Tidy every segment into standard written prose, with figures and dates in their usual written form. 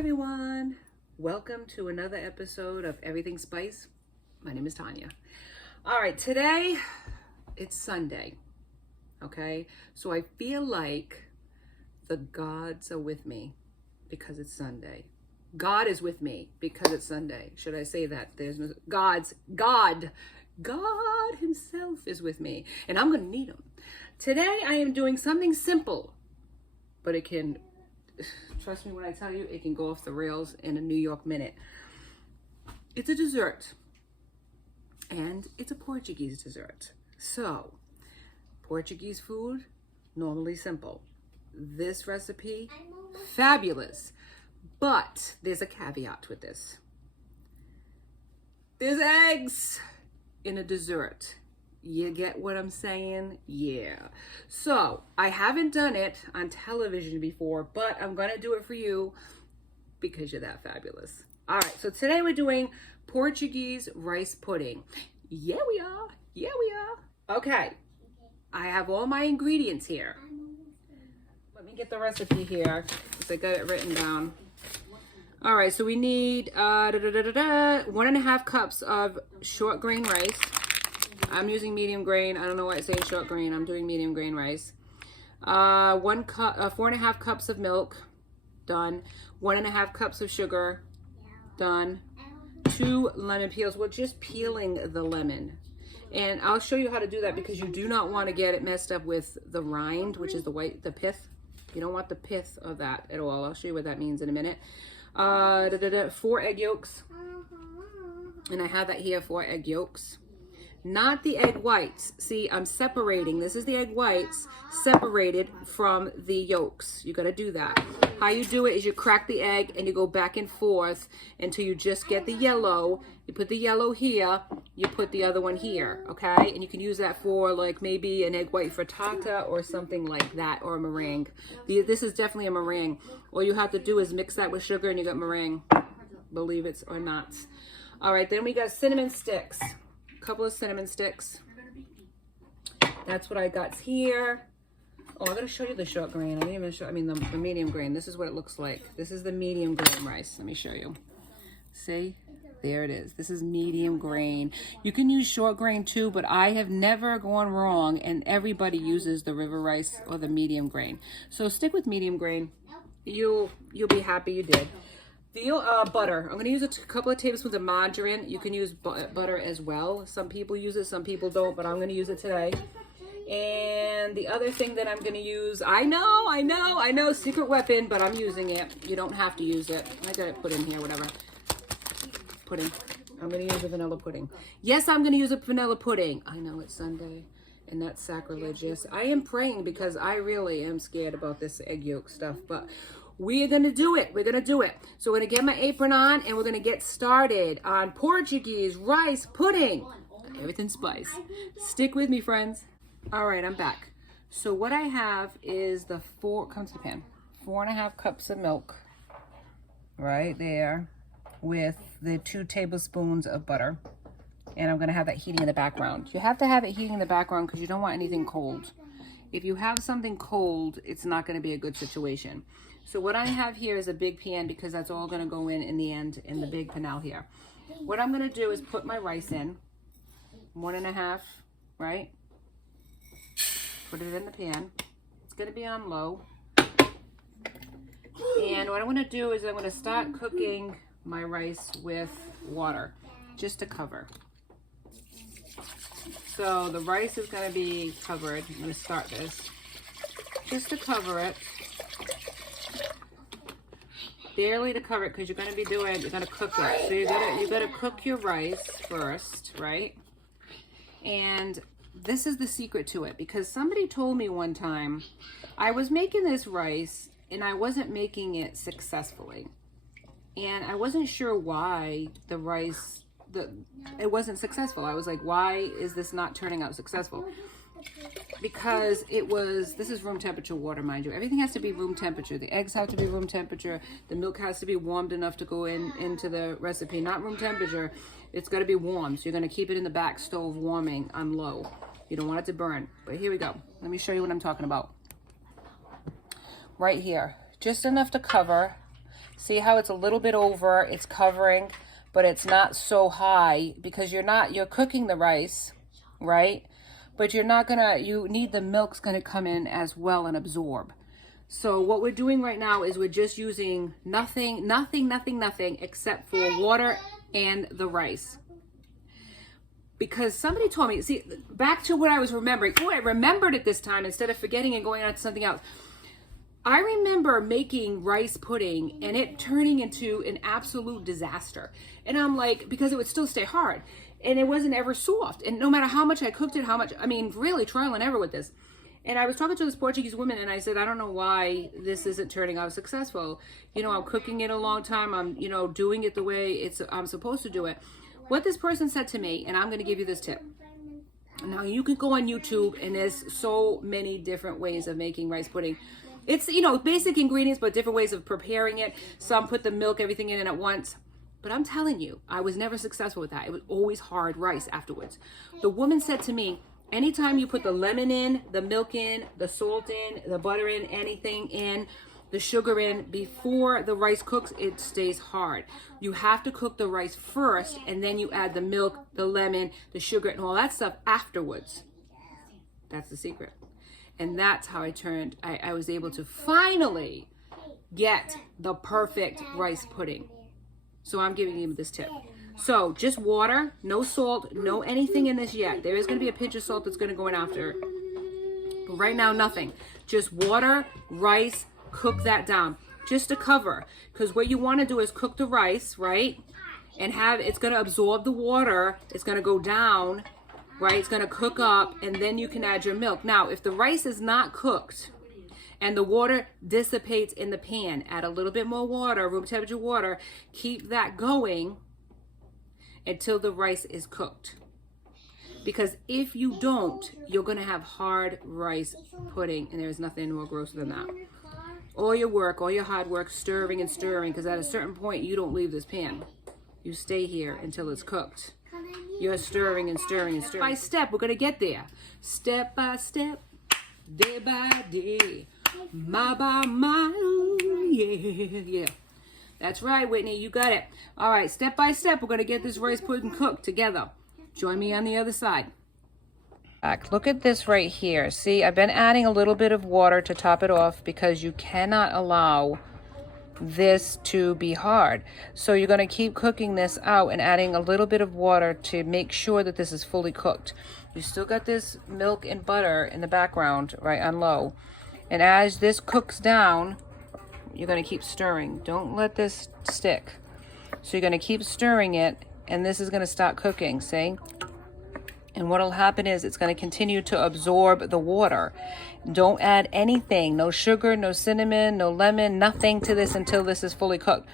everyone. Welcome to another episode of Everything Spice. My name is Tanya. All right, today it's Sunday. Okay, so I feel like the gods are with me because it's Sunday. God is with me because it's Sunday. Should I say that? There's no God himself is with me, and I'm going to need him. Today I am doing something simple, but it can, trust me when I tell you, it can go off the rails in a New York minute. It's a dessert, and it's a Portuguese dessert. So, Portuguese food, normally simple. This recipe, fabulous. But there's a caveat with this. There's eggs in a dessert. You get what I'm saying? Yeah. So I haven't done it on television before, but I'm going to do it for you because you're that fabulous. All right. So today we're doing Portuguese rice pudding. Yeah, we are. Yeah, we are. Okay. I have all my ingredients here. Let me get the recipe here because I got it written down. All right. So we need 1.5 cups of short grain rice. I'm using medium grain. I don't know why it's saying short grain. I'm doing medium grain rice. 4.5 cups of milk. Done. 1.5 cups of sugar. Done. 2 lemon peels. We're just peeling the lemon. And I'll show you how to do that because you do not want to get it messed up with the rind, which is the pith. You don't want the pith of that at all. I'll show you what that means in a minute. 4 egg yolks. And I have that here, 4 egg yolks. Not the egg whites. See, I'm separating. This is the egg whites separated from the yolks. You got to do that. How you do it is you crack the egg and you go back and forth until you just get the yellow. You put the yellow here. You put the other one here. Okay? And you can use that for like maybe an egg white frittata or something like that, or a meringue. This is definitely a meringue. All you have to do is mix that with sugar and you got meringue. Believe it or not. All right. Then we got cinnamon sticks. Couple of cinnamon sticks. That's what I got here. Oh, I'm going to show you the short grain. I didn't even show, the medium grain. This is what it looks like. This is the medium grain rice. Let me show you. See? There it is. This is medium grain. You can use short grain too, but I have never gone wrong, and everybody uses the river rice or the medium grain. So stick with medium grain. You'll be happy you did. The butter. I'm going to use a couple of tablespoons of margarine. You can use butter as well. Some people use it, some people don't, but I'm going to use it today. And the other thing that I'm going to use, I know, secret weapon, but I'm using it. You don't have to use it. I got it put in here, whatever. Pudding. I'm going to use a vanilla pudding. Yes, I'm going to use a vanilla pudding. I know it's Sunday, and that's sacrilegious. I am praying because I really am scared about this egg yolk stuff, but we are going to do it. We're going to do it. So we're going to get my apron on and we're going to get started on Portuguese rice pudding. Everything spice. Stick with me, friends. All right, I'm back. So what I have is the 4.5 cups of milk right there with the 2 tablespoons of butter. And I'm going to have that heating in the background. You have to have it heating in the background because you don't want anything cold. If you have something cold, it's not going to be a good situation. So what I have here is a big pan because that's all going to go in the end in the big panel here. What I'm going to do is put my rice in, 1.5, right? Put it in the pan. It's going to be on low. And what I'm going to do is I'm going to start cooking my rice with water just to cover. So the rice is going to be covered. I'm going to start this just to cover it. Barely to cover it because you're going to cook it. So you got to cook your rice first, right? And this is the secret to it because somebody told me one time I was making this rice and I wasn't making it successfully. And I wasn't sure why the rice, it wasn't successful. I was like, why is this not turning out successful? Because this is room temperature water, mind you. Everything has to be room temperature. The eggs have to be room temperature. The milk has to be warmed enough to go into the recipe. Not room temperature. It's got to be warm. So you're going to keep it in the back stove warming on low. You don't want it to burn. But here we go. Let me show you what I'm talking about. Right here. Just enough to cover. See how it's a little bit over, it's covering, but it's not so high because you're cooking the rice, right? But you need the milk's gonna come in as well and absorb. So what we're doing right now is we're just using nothing except for water and the rice. Because somebody told me, see, back to what I was remembering. Oh, I remembered it this time instead of forgetting and going on to something else. I remember making rice pudding and it turning into an absolute disaster. And I'm like, because it would still stay hard and it wasn't ever soft. And no matter how much I cooked it, really trial and error with this. And I was talking to this Portuguese woman and I said, I don't know why this isn't turning out successful. You know, I'm cooking it a long time. I'm, doing it the way I'm supposed to do it. What this person said to me, and I'm going to give you this tip. Now you can go on YouTube and there's so many different ways of making rice pudding. It's, basic ingredients, but different ways of preparing it. Some put the milk, everything in at once. But I'm telling you, I was never successful with that. It was always hard rice afterwards. The woman said to me, anytime you put the lemon in, the milk in, the salt in, the butter in, anything in, the sugar in, before the rice cooks, it stays hard. You have to cook the rice first, and then you add the milk, the lemon, the sugar, and all that stuff afterwards. That's the secret. And that's how I was able to finally get the perfect rice pudding. So I'm giving you this tip. So just water, no salt, no anything in this yet. There is going to be a pinch of salt that's going to go in after. But right now, nothing. Just water, rice, cook that down. Just to cover. Because what you want to do is cook the rice, right? And it's going to absorb the water. It's going to go down, right? It's going to cook up, and then you can add your milk. Now, if the rice is not cooked and the water dissipates in the pan, add a little bit more water, room temperature water. Keep that going until the rice is cooked. Because if you don't, you're going to have hard rice pudding, and there's nothing more gross than that. All your work, all your hard work, stirring and stirring, because at a certain point, you don't leave this pan. You stay here until it's cooked. You're stirring and stirring and stirring. Step by step, we're going to get there. Step by step, day by day, mile by mile, yeah. That's right, Whitney, you got it. All right, step by step, we're going to get this rice pudding cooked together. Join me on the other side. Look at this right here. See, I've been adding a little bit of water to top it off because you cannot allow this to be hard. So you're going to keep cooking this out and adding a little bit of water to make sure that this is fully cooked. You still got this milk and butter in the background, right on low. And as this cooks down, you're going to keep stirring. Don't let this stick. So you're going to keep stirring it, and this is going to start cooking, see? And what will happen is it's going to continue to absorb the water. Don't add anything, no sugar, no cinnamon, no lemon, nothing to this until this is fully cooked.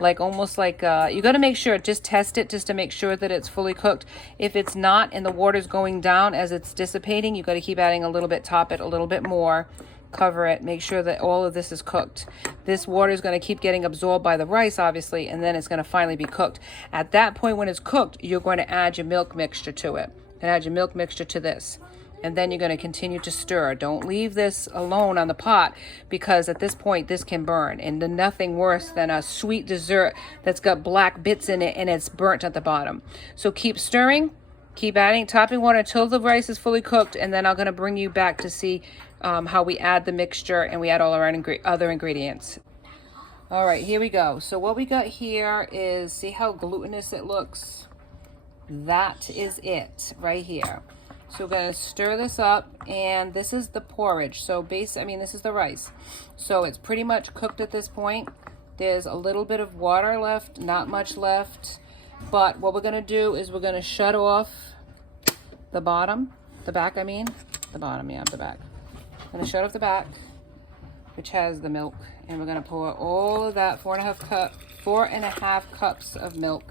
Like almost like, you got to make sure, just test it just to make sure that it's fully cooked. If it's not and the water's going down as it's dissipating, you got to keep adding a little bit, top it a little bit more, cover it, make sure that all of this is cooked. This water is going to keep getting absorbed by the rice, obviously, and then it's going to finally be cooked. At that point, when it's cooked, you're going to add your milk mixture to it. And add your milk mixture to this. And then you're going to continue to stir. Don't leave this alone on the pot, because at this point this can burn. And there's nothing worse than a sweet dessert that's got black bits in it and it's burnt at the bottom. So keep stirring, keep adding, topping water until the rice is fully cooked. And then I'm going to bring you back to see how we add the mixture and we add all our other ingredients. All right, here we go. So what we got here is, see how glutinous it looks? That is it right here. So we're going to stir this up, and this is the porridge. So this is the rice. So it's pretty much cooked at this point. There's a little bit of water left, not much left. But what we're going to do is we're going to shut off the bottom, the back, the bottom, yeah, the back. I'm going to shut off the back, which has the milk, and we're going to pour all of that 4.5 cups of milk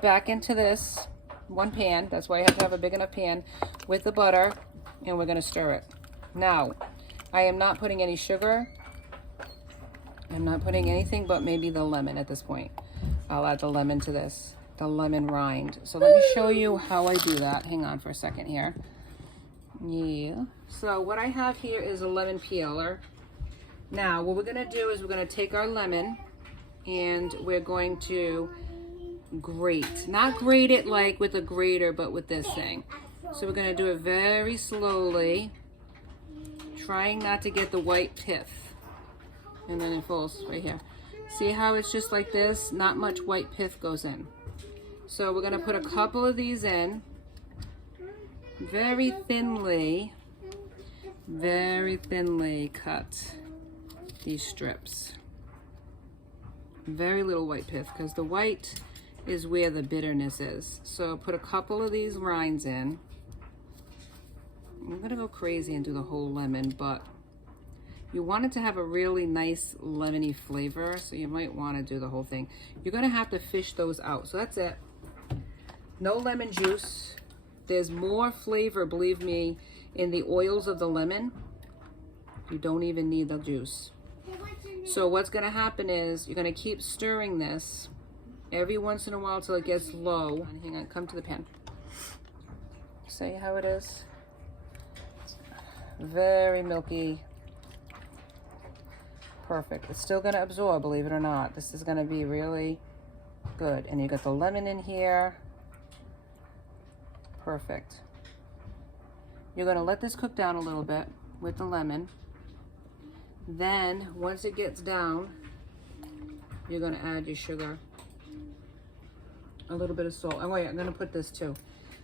back into this one pan. That's why you have to have a big enough pan with the butter, and we're going to stir it. Now, I am not putting any sugar. I'm not putting anything but maybe the lemon at this point. I'll add the lemon to this, the lemon rind. So let me show you how I do that. Hang on for a second here. Yeah. So what I have here is a lemon peeler. Now, what we're going to do is we're going to take our lemon, and we're going to grate. Not grate it like with a grater, but with this thing. So we're going to do it very slowly, trying not to get the white pith. And then it falls right here. See how it's just like this? Not much white pith goes in. So we're going to put a couple of these in very thinly cut these strips. Very little white pith, because the white is where the bitterness is. So put a couple of these rinds in. I'm gonna go crazy and do the whole lemon, but you want it to have a really nice lemony flavor, so you might want to do the whole thing. You're gonna have to fish those out. So that's it. No lemon juice. There's more flavor, believe me, in the oils of the lemon. You don't even need the juice. So what's gonna happen is you're gonna keep stirring this every once in a while till it gets low. Hang on, come to the pan. See how it is? Very milky. Perfect. It's still gonna absorb, believe it or not. This is gonna be really good. And you got the lemon in here. Perfect. You're gonna let this cook down a little bit with the lemon. Then, once it gets down, you're gonna add your sugar. A little bit of salt. Oh wait, I'm gonna put this too.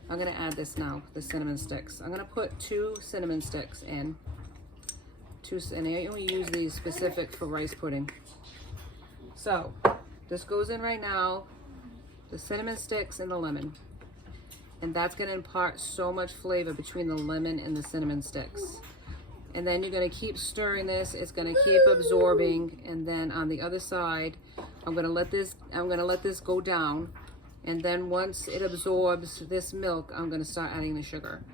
I'm gonna add this now, the cinnamon sticks. I'm gonna put 2 cinnamon sticks in. And I only use these specific for rice pudding. So, this goes in right now, the cinnamon sticks and the lemon. And that's gonna impart so much flavor between the lemon and the cinnamon sticks. And then you're gonna keep stirring this, it's gonna keep absorbing, and then on the other side, I'm gonna let this go down, and then once it absorbs this milk, I'm gonna start adding the sugar.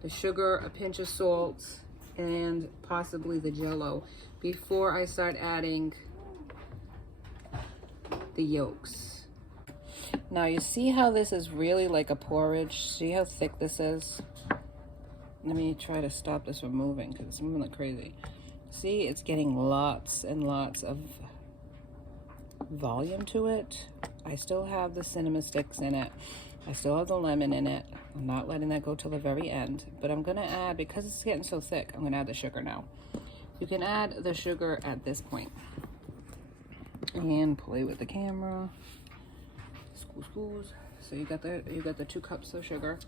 The sugar, a pinch of salt, and possibly the Jell-O before I start adding the yolks. Now you see how this is really like a porridge? See how thick this is? Let me try to stop this from moving because it's moving like crazy. See, it's getting lots and lots of volume to it. I still have the cinnamon sticks in it. I still have the lemon in it. I'm not letting that go till the very end, but I'm gonna add, because it's getting so thick, I'm gonna add the sugar now. You can add the sugar at this point. And play with the camera. Squeeze. So you got the 2 cups of sugar.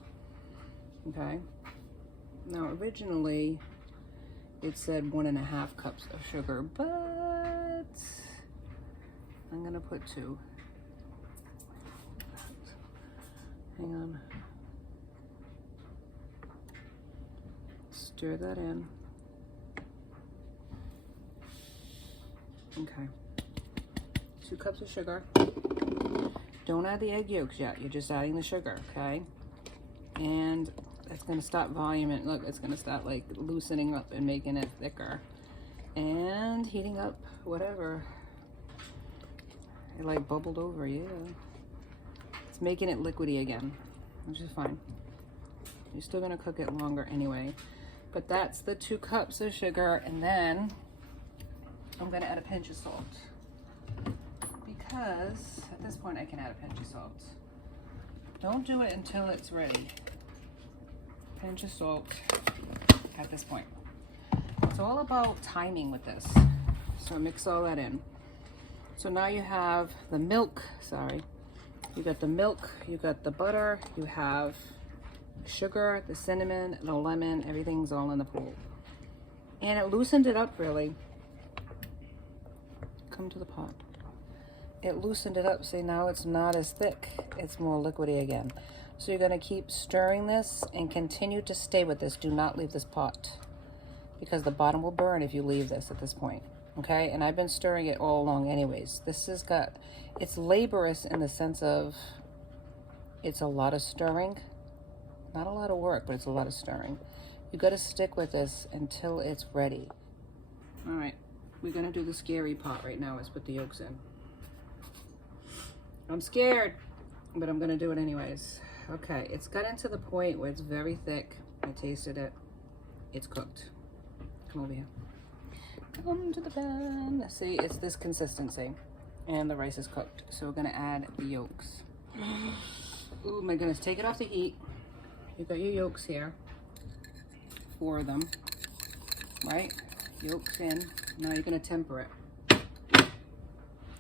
Okay. Now originally it said 1.5 cups of sugar, but I'm gonna put 2. Hang on. Stir that in. Okay. 2 cups of sugar. Don't add the egg yolks yet. You're just adding the sugar, okay? And it's gonna stop voluming. Look, it's gonna start like loosening up and making it thicker. And heating up, whatever. It like bubbled over, yeah. It's making it liquidy again, which is fine. You're still gonna cook it longer anyway. But that's the 2 cups of sugar, and then I'm gonna add a pinch of salt. Because at this point I can add a pinch of salt. Don't do it until it's ready. Pinch of salt at this point. It's all about timing with this. So mix all that in. So now you have the milk, you got the milk, you got the butter, you have sugar, the cinnamon, the lemon, everything's all in the pool. And it loosened it up really. Come to the pot. It loosened it up, see now it's not as thick, it's more liquidy again. So you're gonna keep stirring this and continue to stay with this. Do not leave this pot because the bottom will burn if you leave this at this point. Okay, and I've been stirring it all along anyways. This has got, it's laborious in the sense of it's a lot of stirring. Not a lot of work, but it's a lot of stirring. You gotta stick with this until it's ready. All right, we're gonna do the scary part right now is put the yolks in. I'm scared, but I'm gonna do it anyways. Okay, it's gotten to the point where it's very thick. I tasted it. It's cooked. Come over here. Come to the pan. See, it's this consistency. And the rice is cooked. So we're gonna add the yolks. Oh my goodness, take it off the heat. You've got your yolks here. 4 of them, right? Yolks in. Now you're gonna temper it.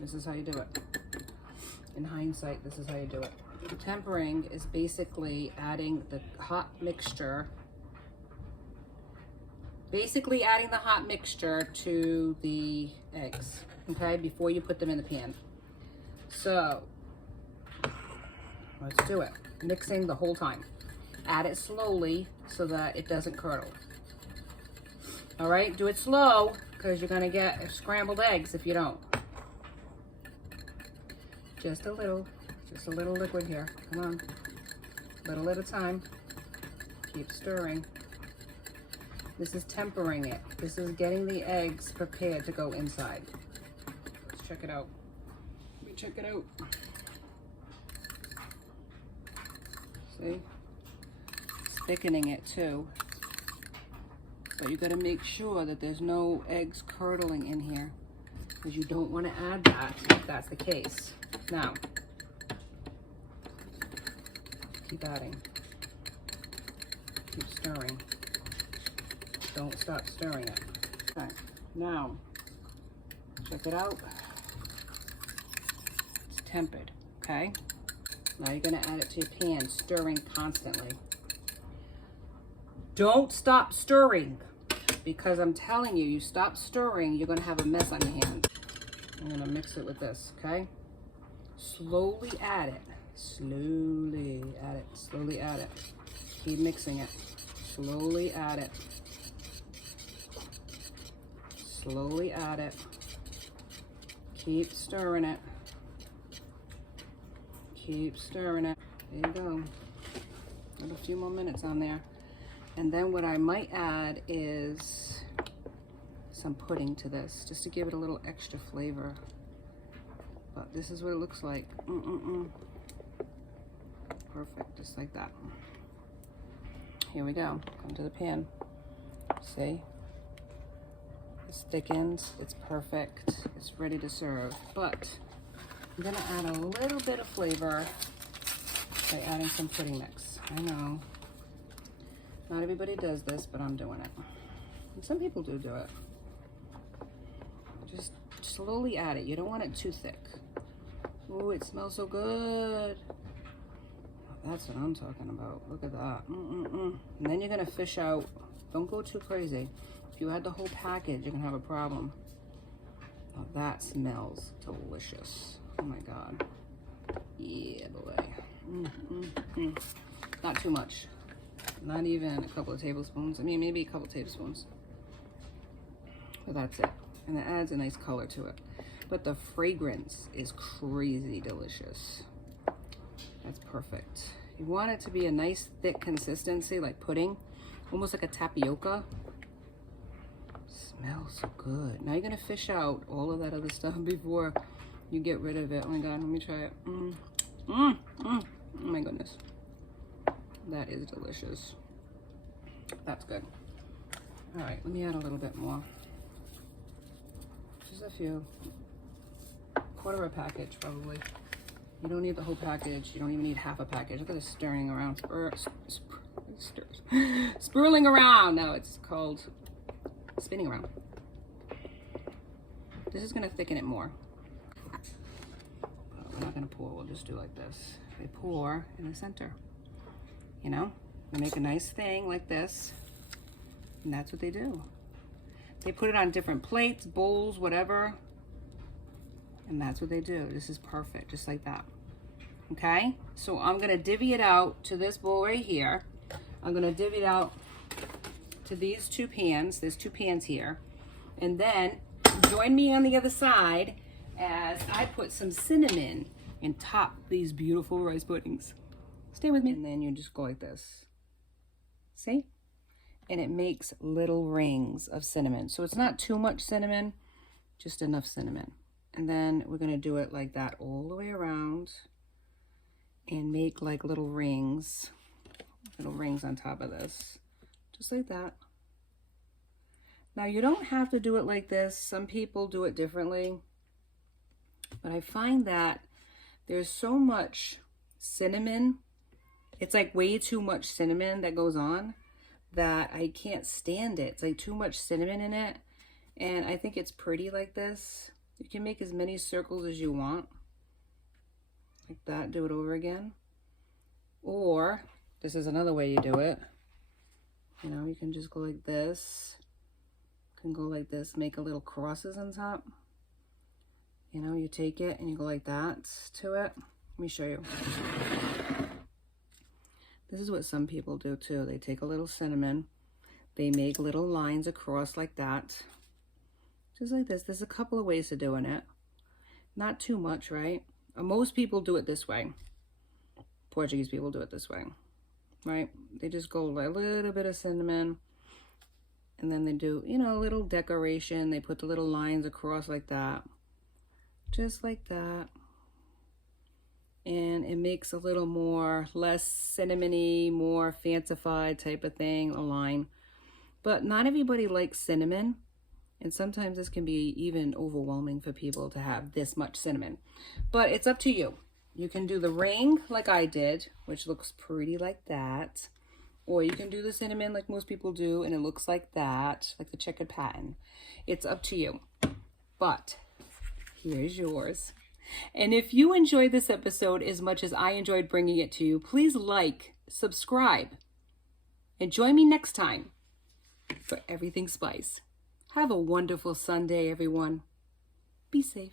This is how you do it. In hindsight, this is how you do it. Tempering is basically adding the hot mixture. Basically adding the hot mixture to the eggs, okay, before you put them in the pan. So, let's do it. Mixing the whole time. Add it slowly so that it doesn't curdle. All right, do it slow because you're gonna get scrambled eggs if you don't. Just a little liquid here. Come on, little at a time. Keep stirring. This is tempering it. This is getting the eggs prepared to go inside. Let's check it out. Let me check it out. See? It's thickening it too. But you gotta make sure that there's no eggs curdling in here, because you don't want to add that if that's the case. Now, keep adding. Keep stirring. Don't stop stirring it. Okay, now, check it out. It's tempered, okay? Now you're gonna add it to your pan, stirring constantly. Don't stop stirring, because I'm telling you, you stop stirring, you're gonna have a mess on your hands. I'm gonna mix it with this, okay? Slowly add it. Slowly add it. Slowly add it. Keep mixing it. Slowly add it. Slowly add it. Keep stirring it. Keep stirring it. There you go. Got a few more minutes on there. And then what I might add is some pudding to this, just to give it a little extra flavor. But this is what it looks like. Perfect, just like that. Here we go. Come to the pan. See? It's thickened. It's perfect. It's ready to serve. But I'm gonna add a little bit of flavor by adding some pudding mix. I know. Not everybody does this, but I'm doing it. And some people do it. Just slowly add it. You don't want it too thick. Ooh, it smells so good. That's what I'm talking about. Look at that. And then you're gonna fish out. Don't go too crazy. If you add the whole package, you're gonna have a problem. Oh, that smells delicious. Oh my God. Yeah, boy. Not too much. Not even a couple of tablespoons. I mean, maybe a couple tablespoons. But that's it. And it adds a nice color to it. But the fragrance is crazy delicious. That's perfect. You want it to be a nice thick consistency, like pudding, almost like a tapioca. Smells so good. Now you're gonna fish out all of that other stuff before you get rid of it. Oh my God, let me try it. Oh my goodness. That is delicious. That's good. All right, let me add a little bit more. Just a few. Quarter of a package, probably. You don't need the whole package. You don't even need half a package. Look at this stirring around. Spurling around. Now it's called spinning around. This is gonna thicken it more. We're not gonna pour, we'll just do like this. They pour in the center. You know, they make a nice thing like this, and that's what they do. They put it on different plates, bowls, whatever, and that's what they do. This is perfect, just like that. Okay, so I'm gonna divvy it out to this bowl right here. I'm gonna divvy it out to these 2 pans. There's 2 pans here, and then join me on the other side as I put some cinnamon and top these beautiful rice puddings. Stay with me. And then you just go like this. See? And it makes little rings of cinnamon. So it's not too much cinnamon, just enough cinnamon. And then we're gonna do it like that all the way around and make like little rings on top of this. Just like that. Now you don't have to do it like this. Some people do it differently. But I find that there's so much cinnamon. It's like way too much cinnamon that goes on that I can't stand it. It's like too much cinnamon in it. And I think it's pretty like this. You can make as many circles as you want. Like that, do it over again. Or, this is another way you do it. You know, you can just go like this. You can go like this, make a little crosses on top. You know, you take it and you go like that to it. Let me show you. This is what some people do too. They take a little cinnamon. They make little lines across like that. Just like this. There's a couple of ways of doing it. Not too much, right? Most people do it this way. Portuguese people do it this way, right? They just go a little bit of cinnamon. And then they do, you know, a little decoration. They put the little lines across like that. Just like that. And it makes a little more, less cinnamony, more fancified type of thing, a line. But not everybody likes cinnamon. And sometimes this can be even overwhelming for people to have this much cinnamon. But it's up to you. You can do the ring like I did, which looks pretty like that. Or you can do the cinnamon like most people do, and it looks like that, like the checkered pattern. It's up to you. But here's yours. And if you enjoyed this episode as much as I enjoyed bringing it to you, please like, subscribe, and join me next time for Everything Spice. Have a wonderful Sunday, everyone. Be safe.